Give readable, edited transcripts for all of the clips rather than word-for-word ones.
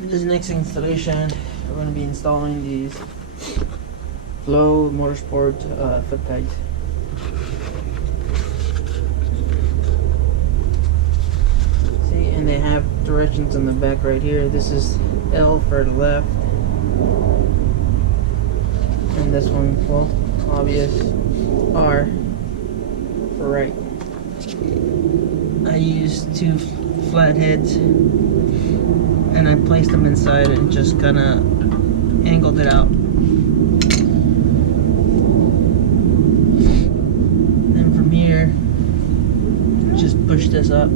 This next installation, we're going to be installing these Flo Motorsports foot pegs. See, and they have directions on the back right here. This is L for the left, and this one, well, obvious, R for right. I used two flat heads, and I placed them inside and just kind of angled it out. And from here, just push this up.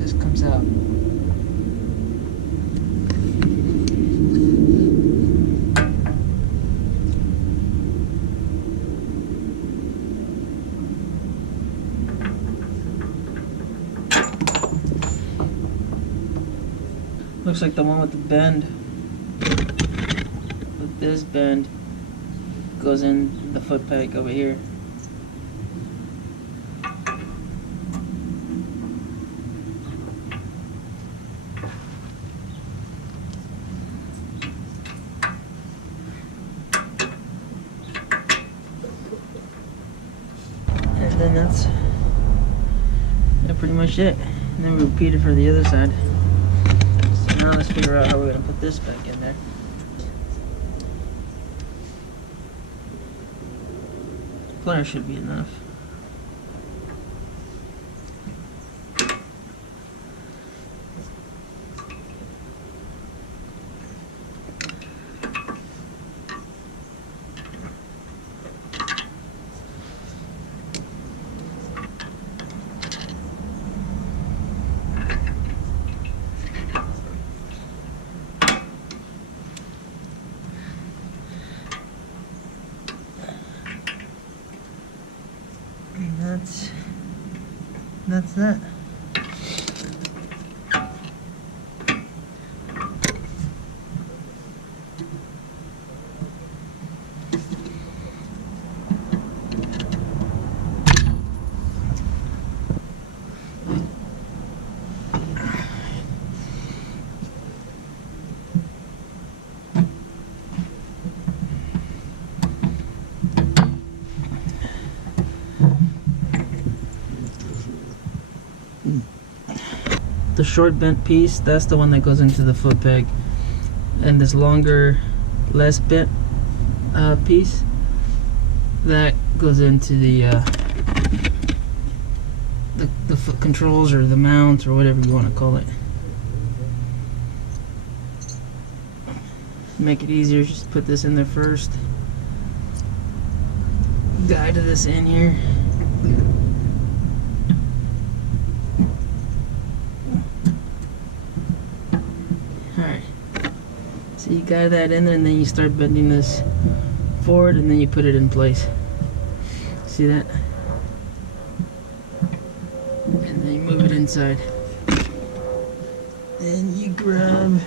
This comes out. Looks like the one with the bend, with this bend, goes in the foot peg over here. And then that's pretty much it. And then we repeat it for the other side. Now let's figure out how we're going to put this back in there. Pliers should be enough. That's that. The short bent piece, that's the one that goes into the foot peg, and this longer, less bent piece, that goes into the foot controls or the mount or whatever you want to call it. Make it easier, just put this in there first. Guide this in here. Alright, so you got that in there, and then you start bending this forward, and then you put it in place. See that? And then you move it inside. Then you grab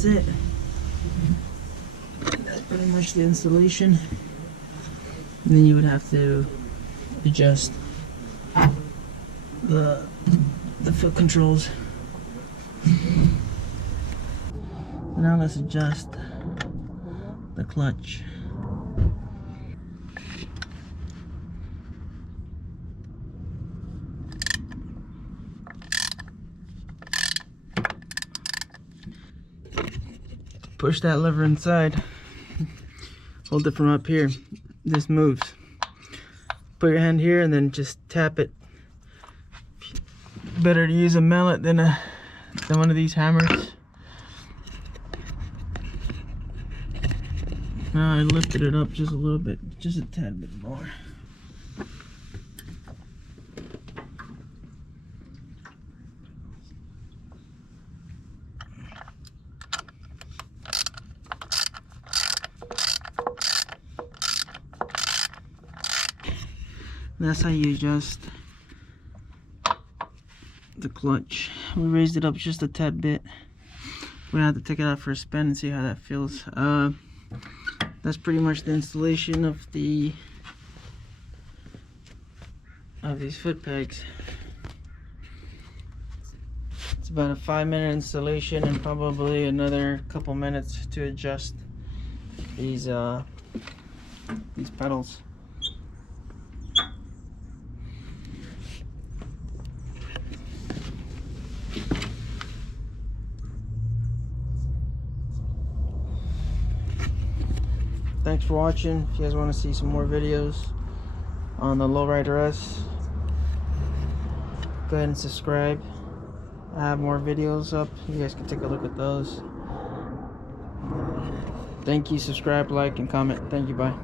that's it. That's pretty much the installation. And then you would have to adjust the foot controls. Now let's adjust the clutch. Push that lever inside. Hold it from up here. This moves. Put your hand here and then just tap it. Better to use a mallet than one of these hammers. Now I lifted it up just a little bit, just a tad bit more. That's how you adjust the clutch. We raised it up just a tad bit. We're gonna have to take it out for a spin and see how that feels. That's pretty much the installation of these foot pegs. It's about a 5-minute installation and probably another couple minutes to adjust these pedals. Thanks for watching. If you guys want to see some more videos on the Lowrider S, go ahead and subscribe. I have more videos up. You guys can take a look at those. Thank you. Subscribe, like, and comment. Thank you. Bye.